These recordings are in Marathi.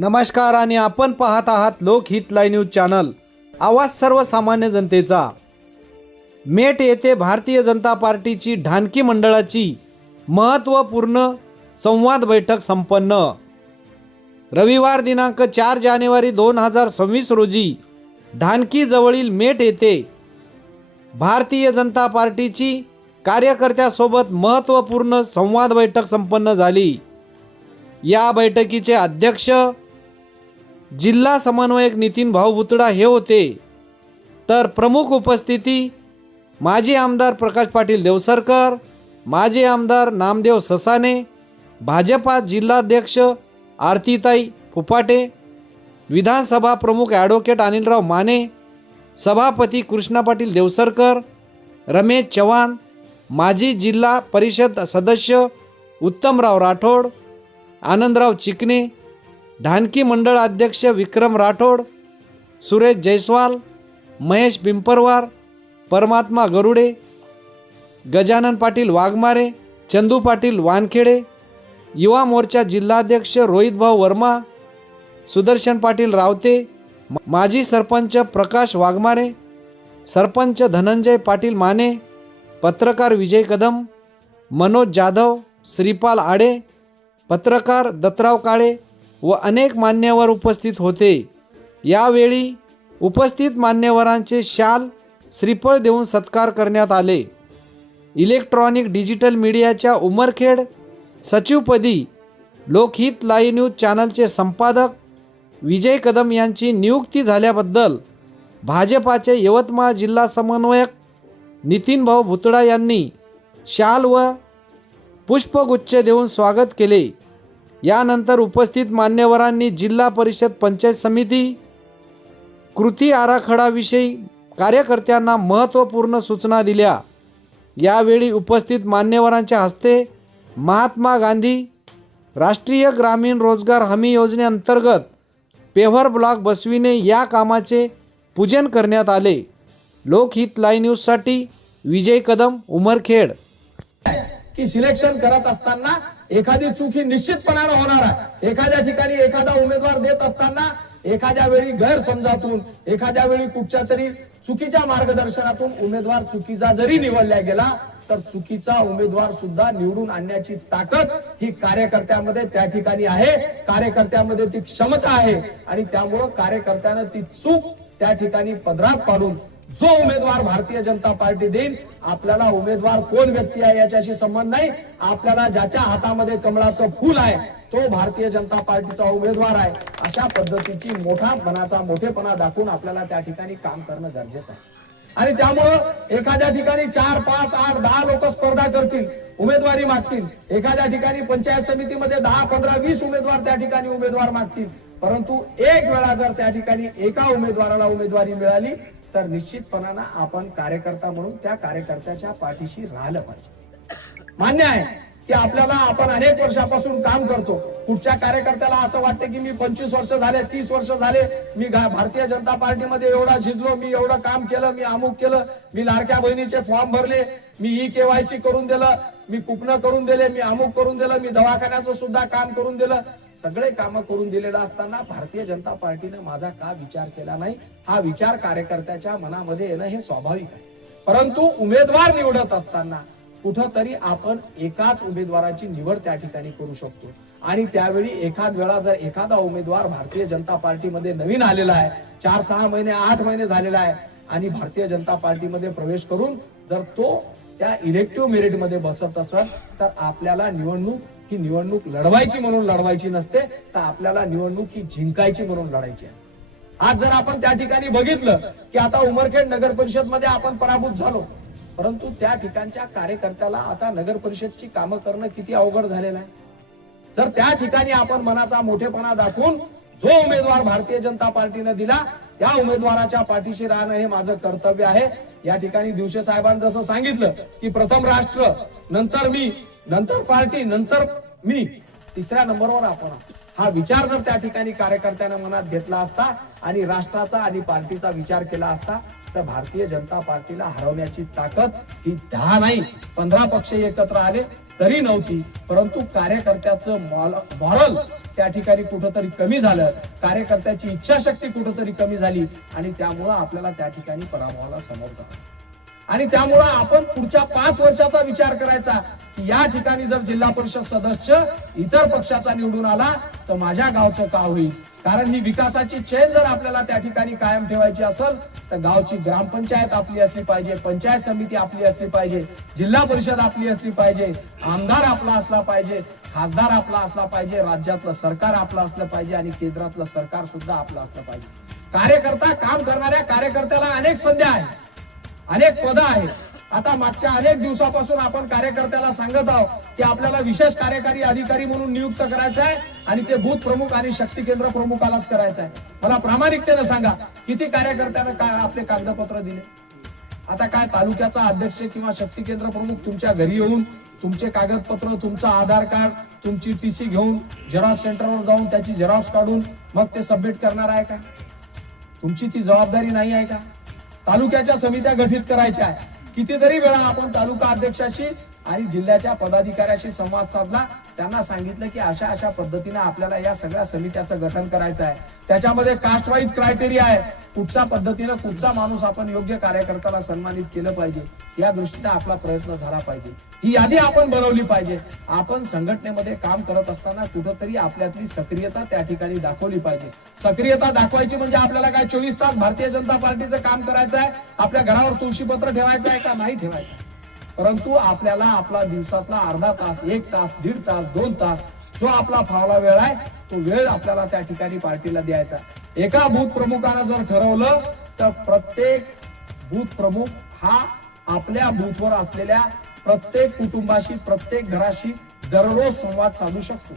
नमस्कार आणि आपण पाहत आहात लोकहित लाईव्ह न्यूज चॅनल, आवाज सर्वसामान्य जनतेचा। मेट येथे भारतीय जनता पार्टीची ढानकी मंडळाची महत्त्वपूर्ण संवाद बैठक संपन्न। रविवार दिनांक 4 जानेवारी 2026 रोजी ढानकी जवळील मेट येथे भारतीय जनता पार्टीची कार्यकर्त्यांसोबत महत्त्वपूर्ण संवाद बैठक संपन्न झाली। या बैठकीचे अध्यक्ष जिल्हा समन्वयक नितीन भाऊ भुतडा हे होते, तर प्रमुख उपस्थिती माजी आमदार प्रकाश पाटील देवसरकर, माजी आमदार नामदेव ससाने, भाजपा जिल्हाध्यक्ष आरतीताई फुफाटे, विधानसभा प्रमुख ॲडव्होकेट अनिलराव माने, सभापती कृष्णा पाटील देवसरकर, रमेश चव्हाण, माजी जिल्हा परिषद सदस्य उत्तमराव राठोड, आनंदराव चिकणे, ढानकी मंडळ अध्यक्ष विक्रम राठोड, सुरेश जयस्वाल, महेश पिंपरवार, परमात्मा गरुडे, गजानन पाटील वाघमारे, चंदू पाटील वानखेडे, युवा मोर्चा जिल्हाध्यक्ष रोहितभाऊ वर्मा, सुदर्शन पाटील रावते, माजी सरपंच प्रकाश वाघमारे, सरपंच धनंजय पाटील माने, पत्रकार विजय कदम, मनोज जाधव, श्रीपाल आडे, पत्रकार दत्तराव काळे व अनेक मान्यवर उपस्थित होते। यावेळी उपस्थित मान्यवरांचे शाल श्रीफळ देऊन सत्कार करण्यात आले। इलेक्ट्रॉनिक डिजिटल मीडियाच्या उमरखेड सचिवपदी लोकहित लाईव्ह न्यूज चॅनलचे संपादक विजय कदम यांची नियुक्ती झाल्याबद्दल भाजपाचे यवतमाळ जिल्हा समन्वयक नितीन भाऊ भुतडा यांनी शाल व पुष्पगुच्छ देऊन स्वागत केले। यानंतर उपस्थित मान्यवरांनी जिल्हा परिषद पंचायत समिती कृती आराखडाविषयी कार्यकर्त्यांना महत्त्वपूर्ण सूचना दिल्या। यावेळी उपस्थित मान्यवरांच्या हस्ते महात्मा गांधी राष्ट्रीय ग्रामीण रोजगार हमी योजनेअंतर्गत पेव्हर ब्लॉक बसविणे या कामाचे पूजन करण्यात आले। लोकहित लाईव्ह न्यूजसाठी विजय कदम, उमरखेड। की सिलेक्शन करत असताना एखादी चूक ही निश्चितपणाने होणार आहे। एखाद्या ठिकाणी एखादा उमेदवार देत असताना एखाद्या वेळी गैरसमजातून, एखाद्या वेळी कुठच्या तरी चुकीच्या मार्गदर्शनातून उमेदवार चुकीचा जरी निवडला गेला तर चुकीचा उमेदवार सुद्धा निवडून आणण्याची ताकद ही कार्यकर्त्यामध्ये त्या ठिकाणी आहे। कार्यकर्त्यामध्ये ती क्षमता आहे आणि त्यामुळे कार्यकर्त्याने ती चूक त्या ठिकाणी पदरात पाडून जो उमेदवार भारतीय जनता पार्टी देईल, आपल्याला उमेदवार कोण व्यक्ती आहे याच्याशी संबंध नाही, आपल्याला ज्याच्या हातामध्ये कमळाचं फूल आहे तो भारतीय जनता पार्टीचा उमेदवार आहे। अशा पद्धतीची मोठेपणा दाखवून आपल्याला त्या ठिकाणी काम करणं गरजेचं आहे। आणि त्यामुळे एखाद्या ठिकाणी 4, 5, 8, 10 लोक स्पर्धा करतील, उमेदवारी मागतील। एखाद्या ठिकाणी पंचायत समितीमध्ये 10, 15, 20 उमेदवार त्या ठिकाणी उमेदवार मागतील, परंतु एक वेळा जर त्या ठिकाणी एका उमेदवाराला उमेदवारी मिळाली तर निश्चितपणाने आपण कार्यकर्ता म्हणून त्या कार्यकर्त्याच्या पाठीशी राहिलं पाहिजे। मान्य आहे की आपण अनेक वर्षापासून काम करतो। कुठच्या कार्यकर्त्याला असं वाटतं की मी 25 वर्ष झाले, 30 वर्ष झाले, मी भारतीय जनता पार्टीमध्ये एवढा झिजलो, मी एवढं काम केलं, मी अमुक केलं, मी लाडक्या बहिणीचे फॉर्म भरले, मी KYC करून दिलं, मी कुपन करून दिले, मी अमुक करून दिलं, मी दवाखान्याचं सुद्धा काम करून दिलं, सगळे काम करून दिलेलं असताना भारतीय जनता पार्टीने माझा का विचार केला नाही? हा विचार कार्यकर्त्याच्या मनामध्ये येणं हे स्वाभाविक आहे। परंतु उमेदवार निवडत असताना कुठंतरी आपण एकाच उमेदवाराची निवड त्या ठिकाणी करू शकतो आणि त्यावेळी एखाद वेळा जर एखादा उमेदवार भारतीय जनता पार्टीमध्ये नवीन आलेला आहे, 4, 6 महिने, 8 महिने झालेला आहे आणि भारतीय जनता पार्टीमध्ये प्रवेश करून जर तो त्या इलेक्टिव्ह मेरिट मध्ये बसत असेल तर आपल्याला निवडणूक लढवायची म्हणून लढवायची नसते, तर आपल्याला निवडणूक ही जिंकायची म्हणून लढायची आहे। आज जर आपण त्या ठिकाणी बघितलं की आता उमरखेड नगर परिषद मध्ये आपण पराभूत झालो, परंतु त्या ठिकाणच्या कार्यकर्त्याला आता नगर परिषदची कामं करणं किती अवघड झालेलं आहे। जर त्या ठिकाणी आपण मनाचा मोठेपणा दाखवून जो उमेदवार भारतीय जनता पार्टीने दिला त्या उमेदवाराच्या पाठीशी राहणं हे माझं कर्तव्य आहे। या ठिकाणी दिवसे साहेबांनी जसं सांगितलं की प्रथम राष्ट्र, नंतर मी, नंतर पार्टी, नंतर मी, तिसऱ्या नंबरवर आपण, हा विचार जर त्या ठिकाणी कार्यकर्त्यांना मनात घेतला असता आणि राष्ट्राचा आणि पार्टीचा विचार केला असता तर भारतीय जनता पार्टीला हरवण्याची ताकद ही 10 नाही 15 पक्ष एकत्र आले तरी नव्हती, परंतु कार्यकर्त्याचं मॉरल त्या ठिकाणी कुठंतरी कमी झालं, कार्यकर्त्याची इच्छाशक्ती कुठंतरी कमी झाली आणि त्यामुळं आपल्याला त्या ठिकाणी पराभवाला समोर जावं आणि त्यामुळं आपण पुढच्या 5 वर्षाचा विचार करायचा की या ठिकाणी जर जिल्हा परिषद सदस्य इतर पक्षाचा निवडून आला तर माझ्या गावचं का होईल. कारण ही विकासाची चेन जर आपल्याला त्या ठिकाणी कायम ठेवायची असेल तर गावची ग्रामपंचायत आपली असली पाहिजे, पंचायत समिती आपली असली पाहिजे, जिल्हा परिषद आपली असली पाहिजे, आमदार आपला असला पाहिजे, खासदार आपला असला पाहिजे, राज्यातलं सरकार आपलं असलं पाहिजे आणि केंद्रातलं सरकार सुद्धा आपलं असलं पाहिजे. कार्यकर्ता, काम करणाऱ्या कार्यकर्त्याला अनेक संध्या आहेत, अनेक पदं आहेत. आता मागच्या अनेक दिवसापासून आपण कार्यकर्त्याला सांगत आहोत की आपल्याला विशेष कार्यकारी अधिकारी म्हणून नियुक्त करायचं आहे आणि ते बूथ प्रमुख आणि शक्ती केंद्र प्रमुखालाच करायचं आहे. मला प्रामाणिकतेने सांगा किती कार्यकर्त्यांना काय आपले कागदपत्र दिले. आता काय तालुक्याचा अध्यक्ष किंवा शक्ती केंद्र प्रमुख तुमच्या घरी येऊन तुमचे कागदपत्र, तुमचं आधार कार्ड, तुमची टीसी घेऊन झेरॉक्स सेंटरवर जाऊन त्याची झेरॉक्स काढून मग ते सबमिट करणार आहे का? तुमची ती जबाबदारी नाही आहे का? तालुक्याच्या समित्या गठीत करायच्या आहे. कितीतरी वेळा आपण तालुका अध्यक्षाशी आणि जिल्ह्याच्या पदाधिकाऱ्याशी संवाद साधला, त्यांना सांगितलं की अशा अशा पद्धतीने आपल्याला या सगळ्या समित्याचं गठन करायचं आहे. त्याच्यामध्ये कास्ट वाईज क्रायटेरिया आहे, कुठच्या पद्धतीने कुठचा माणूस आपण योग्य कार्यकर्त्याला सन्मानित केलं पाहिजे या दृष्टीने आपला प्रयत्न झाला पाहिजे. ही यादी आपण बनवली पाहिजे. आपण संघटनेमध्ये काम करत असताना कुठंतरी आपल्यातली सक्रियता त्या ठिकाणी दाखवली पाहिजे. सक्रियता दाखवायची म्हणजे आपल्याला काय 24 तास भारतीय जनता पार्टीचं काम करायचं आहे, आपल्या घरावर तुळशीपत्र ठेवायचं आहे का? नाही ठेवायचं. परंतु आपल्याला आपला दिवसातला अर्धा तास, 1 तास, 1.5 तास, 2 तास जो आपला फावला वेळ आहे तो वेळ आपल्याला त्या ठिकाणी पार्टीला द्यायचा. एका बूथ प्रमुखानं जर ठरवलं तर प्रत्येक बूथ प्रमुख हा आपल्या बूथवर असलेल्या प्रत्येक कुटुंबाशी, प्रत्येक घराशी दररोज संवाद साधू शकतो.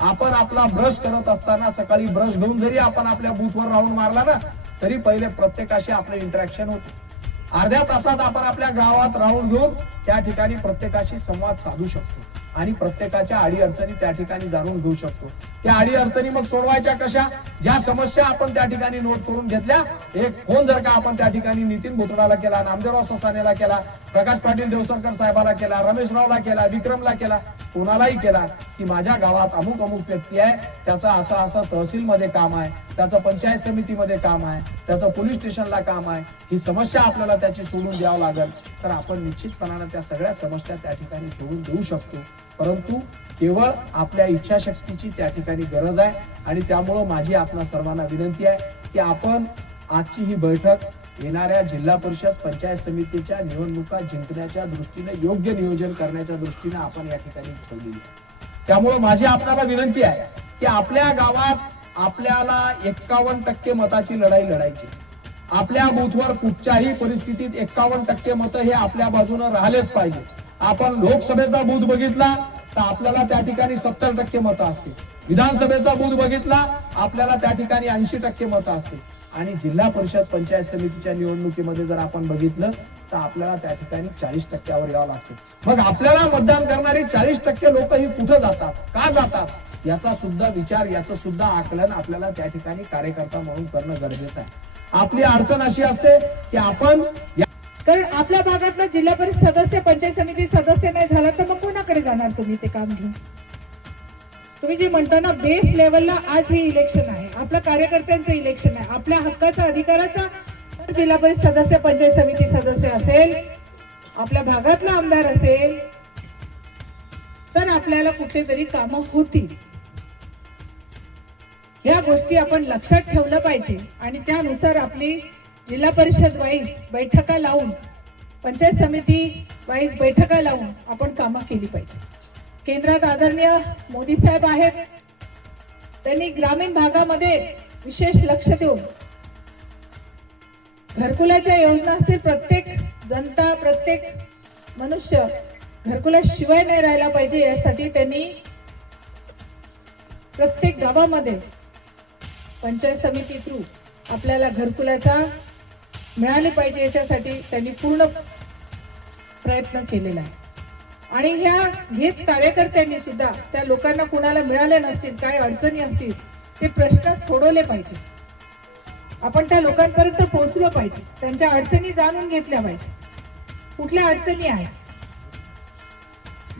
आपण आपला ब्रश करत असताना सकाळी ब्रश घेऊन जरी आपण आपल्या बूथवर राऊंड मारला ना तरी पहिले प्रत्येकाशी आपलं इंटरॅक्शन होतं. अर्ध्या तासात आपण आपल्या गावात राऊंड घेऊन त्या ठिकाणी प्रत्येकाशी संवाद साधू शकतो आणि प्रत्येकाच्या अडीअडचणी त्या ठिकाणी जाणून घेऊ शकतो. त्या अडीअडचणी मग सोडवायच्या कशा? ज्या समस्या आपण त्या ठिकाणी नोट करून घेतल्या, एक फोन जर का आपण त्या ठिकाणी नितीन भुतडाला केला, नामदेवराव ससानेला केला, प्रकाश पाटील देवसरकर साहेबाला केला, रमेशरावला केला, विक्रमला केला, कोणालाही केला की माझ्या गावात अमुक अमुक व्यक्ती आहे, त्याचा असं असं तहसीलमध्ये काम आहे, त्याचं पंचायत समितीमध्ये काम आहे, त्याचं पोलीस स्टेशनला काम आहे, ही समस्या आपल्याला त्याची सोडून द्यावं लागेल तर आपण निश्चितपणाने त्या सगळ्या समस्या त्या ठिकाणी सोडून देऊ शकतो. परंतु केवळ आपल्या इच्छाशक्तीची त्या ठिकाणी गरज आहे आणि त्यामुळं माझी आपल्या सर्वांना विनंती आहे की आपण आजची ही बैठक येणाऱ्या जिल्हा परिषद पंचायत समितीच्या निवडणुका जिंकण्याच्या दृष्टीने योग्य नियोजन करण्याच्या दृष्टीने आपण या ठिकाणी ठेवलेली आहे. त्यामुळं माझी आपल्याला विनंती आहे की आपल्या गावात आपल्याला 51% मताची लढाई लढायची. आपल्या बूथवर कुठच्याही परिस्थितीत 51% मतं हे आपल्या बाजूने राहिलेच पाहिजे. आपण लोकसभेचा बूथ बघितला तर आपल्याला त्या ठिकाणी 70% मतं असतील, विधानसभेचा बूथ बघितला आपल्याला त्या ठिकाणी 80% मतं असतील आणि जिल्हा परिषद पंचायत समितीच्या निवडणुकीमध्ये जर आपण बघितलं तर आपल्याला त्या ठिकाणी 40%वर यावं लागतं. मग आपल्याला मतदान करणारी 40% लोक ही कुठं जातात, का जातात याचा सुद्धा विचार, याचं सुद्धा आकलन आपल्याला त्या ठिकाणी कार्यकर्ता म्हणून करणं गरजेचं आहे. आपली अडचण अशी असते की आपण कारण आपल्या भागातला जिल्हा परिषद सदस्य, पंचायत समिती सदस्य नाही झाला तर मग कोणाकडे जाणार तुम्ही ते काम घेऊन? तुम्ही जे म्हणता ना बेस लेवलला आज हे इलेक्शन आहे, आपल्या कार्यकर्त्यांचं इलेक्शन आहे, आपल्या हक्काचा अधिकाराचा जिल्हा परिषद सदस्य, पंचायत समिती सदस्य असेल, आपल्या भागातला आमदार असेल तर आपल्याला कुठेतरी कामं होतील. या गोष्टी आपण लक्षात ठेवलं पाहिजे आणि त्यानुसार आपली जिल्हा परिषद वाईज बैठका लावून, पंचायत समिती वाईज बैठका लावून आपण कामं केली पाहिजे. केंद्रात आदरणीय मोदी साहेब आहेत, त्यांनी ग्रामीण भागामध्ये विशेष लक्ष देऊन घरकुलाच्या योजना असतील, प्रत्येक जनता, प्रत्येक मनुष्य घरकुलाशिवाय नाही राहायला पाहिजे यासाठी त्यांनी प्रत्येक गावामध्ये पंचायत समिती थ्रू आपल्याला घरकुलाचा मिळाले पाहिजे याच्यासाठी त्यांनी पूर्ण प्रयत्न केलेला आहे. आणि हेच कार्यकर्त्यांनी सुद्धा त्या लोकांना कुणाला मिळाले नसतील, काय अडचणी असतील ते प्रश्न सोडवले पाहिजे. आपण त्या लोकांपर्यंत पोहोचलो पाहिजे, त्यांच्या अडचणी जाणून घेतल्या पाहिजे. कुठल्या अडचणी आहेत,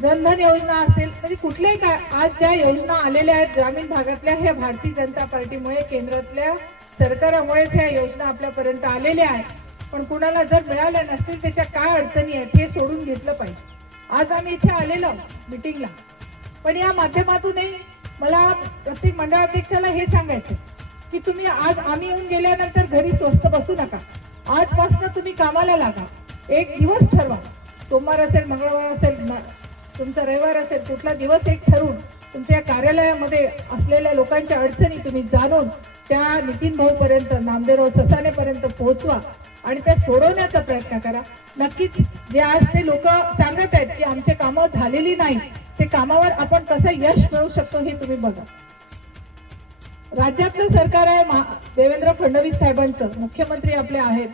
जनधन योजना असेल, म्हणजे कुठल्याही काय आज ज्या योजना आलेल्या आहेत ग्रामीण भागातल्या, ह्या भारतीय जनता पार्टीमुळे, केंद्रातल्या सरकारामुळेच ह्या योजना आपल्यापर्यंत आलेल्या आहेत. पण कुणाला जर मिळाल्या नसतील त्याच्या काय अडचणी आहेत हे सोडून घेतलं पाहिजे. आज आम्ही इथे आलेलो मिटिंगला, पण या माध्यमातूनही मला प्रत्येक मंडळाध्यक्षाला हे सांगायचं की तुम्ही आज आम्ही येऊन गेल्यानंतर घरी स्वस्थ बसू नका. आजपासून तुम्ही कामाला लागा. एक दिवस ठरवा, सोमवार असेल, मंगळवार असेल, तुमचा रविवार असेल, कुठला दिवस एक ठरवून तुमच्या कार्यालयामध्ये असलेल्या लोकांच्या अडचणी तुम्ही जाणून त्या नितीन भाऊ पर्यंत, नामदेवराव ससानेपर्यंत पोहोचवा आणि त्या सोडवण्याचा प्रयत्न करा. नक्कीच जे आज ते लोक सांगत आहेत की आमचे कामं झालेली नाही, ते कामावर आपण कसं यश मिळवू शकतो हे तुम्ही बघा. राज्यातलं सरकार आहे देवेंद्र फडणवीस साहेबांचं, मुख्यमंत्री आपले आहेत.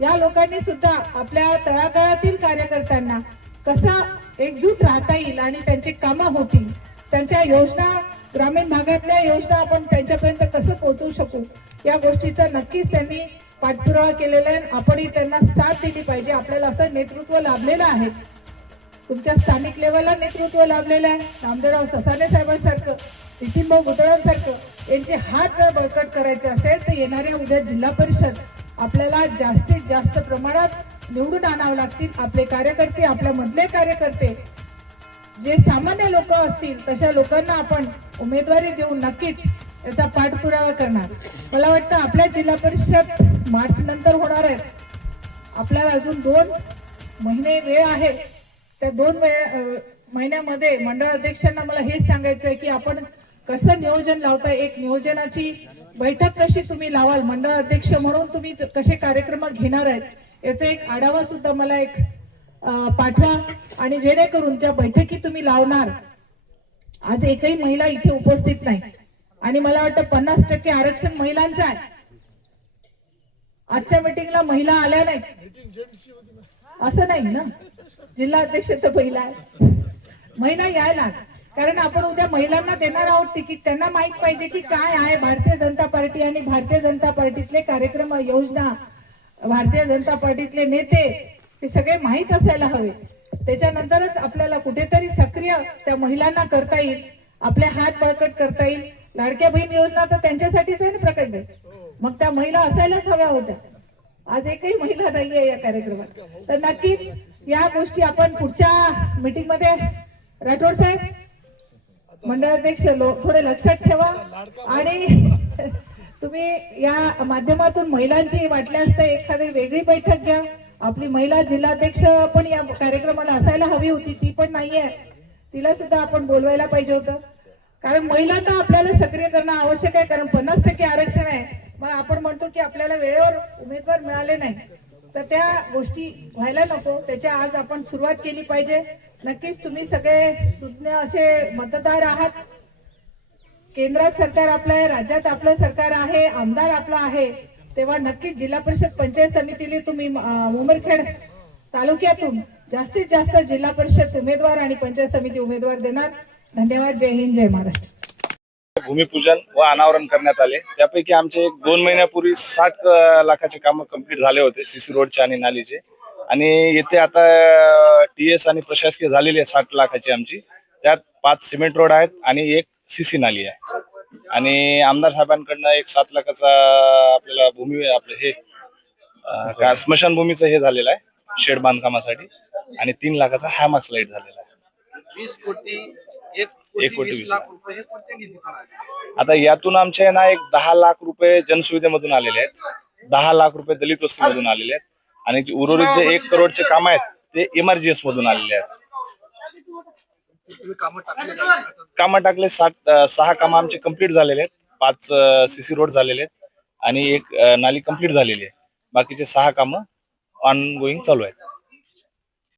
या लोकांनी सुद्धा आपल्या तळागाळातील कार्यकर्त्यांना कसा एकजूट राहता येईल आणि त्यांची कामं होतील, त्यांच्या योजना, ग्रामीण भागातल्या योजना आपण त्यांच्यापर्यंत कसं पोहोचवू शकू, या गोष्टीचा नक्कीच त्यांनी पाठपुरावा केलेला आहे. आपणही त्यांना साथ दिली पाहिजे. आपल्याला असं नेतृत्व लाभलेलं आहे, तुमच्या स्थानिक लेवलला नेतृत्व लाभलेलं आहे. नामदेवराव ससाने साहेबांसारखं, नितीन भाऊ गुतळांसारखं यांचे हात जर बळकट करायचे असेल तर येणाऱ्या उद्या जिल्हा परिषद आपल्याला जास्तीत जास्त प्रमाणात निवडून आणावं लागतील. आपले कार्यकर्ते, आपल्या मधले कार्यकर्ते जे सामान्य लोक असतील तशा लोकांना आपण उमेदवारी देऊन नक्कीच याचा पाठपुरावा करणार. मला वाटतं आपल्या जिल्हा परिषद मार्च नंतर होणार आहे. आपल्याला अजून 2 महिने वेळ आहे. त्या 2 महिन्यामध्ये मंडळ अध्यक्षांना मला हेच सांगायचं आहे की आपण कसं नियोजन लावताय, एक नियोजनाची बैठक कशी तुम्ही लावाल, मंडळ अध्यक्ष म्हणून तुम्ही कसे कार्यक्रम घेणार आहेत याचा एक आढावा सुद्धा मला एक पाठवा. आणि जेणेकरून ज्या बैठकी तुम्ही लावणार, आज एकही महिला इथे उपस्थित नाही आणि मला वाटतं 50% आरक्षण महिलांचं आहे. आजच्या मीटिंगला महिला आल्या नाही असं नाही ना, जिल्हा अध्यक्ष तर महिला आहे. महिला यायला, कारण आपण उद्या महिलांना देणार आहोत तिकीट. त्यांना माहित पाहिजे की काय आहे भारतीय जनता पार्टी आणि भारतीय जनता पार्टीतले कार्यक्रम, योजना, भारतीय जनता पार्टीतले नेते, हे सगळे माहीत असायला हवे. त्याच्यानंतरच आपल्याला कुठेतरी सक्रिय त्या महिलांना करता येईल, आपले हात बळकट करता येईल. लाडक्या बहीण योजना तर त्यांच्यासाठीच आहे ना प्रकल्प, मग त्या महिला असायलाच हव्या होत्या. आज एकही महिला नाहीये या कार्यक्रमात. तर नक्कीच या गोष्टी आपण पुढच्या मीटिंग मध्ये, राठोड साहेब, मंडळ अध्यक्ष थोडे लक्षात ठेवा आणि तुम्ही या माध्यमातून महिलांची वाटल्यास तर एखादी वेगळी बैठक घ्या. आपली महिला जिल्हाध्यक्ष पण या कार्यक्रमाला असायला हवी होती, ती पण नाहीये. तिला सुद्धा आपण बोलवायला पाहिजे होतं, कारण महिलांना आपल्याला सक्रिय करणं आवश्यक आहे. कारण 50% आरक्षण आहे, मग आपण म्हणतो की आपल्याला वेळेवर उमेदवार मिळाले नाही, तर त्या गोष्टी व्हायला नको. त्याच्या आज आपण सुरुवात केली पाहिजे. नक्कीच तुम्ही सगळे सुज्ञ असे मतदार आहात. केंद्रात सरकार आपलं आहे, राज्यात आपलं सरकार आहे, आमदार आपला आहे, तेव्हा नक्कीच जिल्हा परिषद पंचायत समितीला तुम्ही उमरखेड तालुक्यातून जास्तीत जास्त जिल्हा परिषद उमेदवार आणि पंचायत समिती उमेदवार देणार. धन्यवाद. जय हिंद, जय महाराष्ट्र. भूमिपूजन व अनावरण करण्यात आले. त्यापैकी आमचे 2 महिन्यापूर्वी 60 लाखाचे काम कंप्लीट झाले होते, सीसी रोडचे आणि नालीचे. आणि येथे आता टीएस आणि प्रशासकीय झालेली आहे 60 लाखाची आमची. त्यात 5 सिमेंट रोड आहेत आणि 1 सीसी नाली आहे. आणि आमदार साहेबांकडनं एक 7 लाखाचा आपल्याला भूमी, आपलं हे काय स्मशानभूमीचं हे झालेलं आहे शेड बांधकामासाठी, आणि 3 लाखाचा हॅमॅक्स लाईट झालेला आहे. 20 कोटी 1 कोटी 20 लाख रुपये हे कोणत्या निधीतून आले? आता यातून आमच्या ना एक 10 लाख रुपये जनसुविधेमधून आलेले आहेत, 10 लाख रुपये दलित वस्तीमधून आलेले आहेत, आणि उर्वरित जे 1 करोडचे काम आहेत ते MRGS मधून आलेले आहेत. तुम्ही कामं टाकले कामं टाकले 6 कामं आमचे कंप्लीट झालेले आहेत. 5 सीसी रोड झालेले आहेत आणि 1 नाली कंप्लीट झालेली आहे. बाकीचे 6 कामं ऑनगोईंग चालू आहेत.